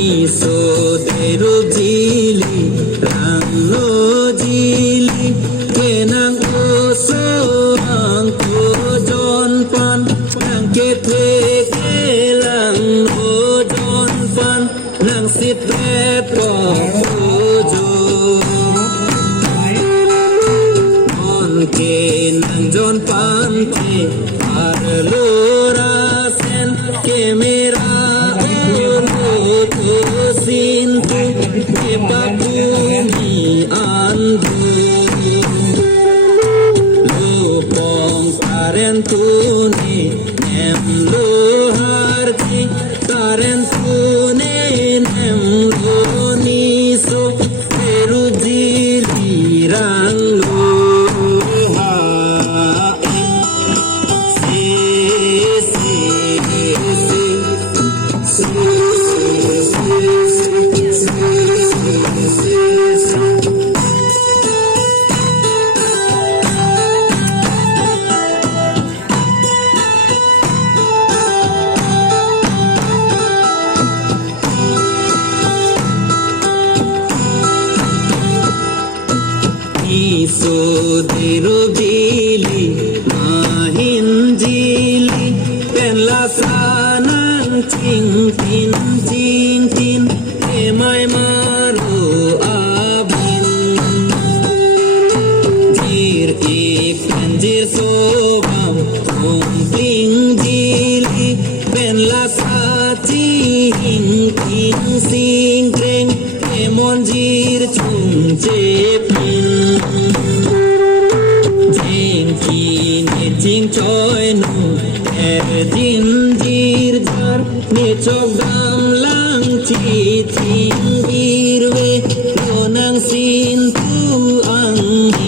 Iso deru jili rangno jili kenang oso angko jon pan nang ketwe kelang no jon pan nang sitre po jo on ke nang jon pan ke arlora sen ke mera sintu ke papumi andu lopong karentuni nem loharti karentuni nem loniso perujili rang loha Iso deru bili mahin jili penla sanan ching tin emai maru abin jir penjir sobam kumpling jili penla sachi hing singkreng emon jir chung chepin Jing choi nu er jin jir jar ni chok dam lang chi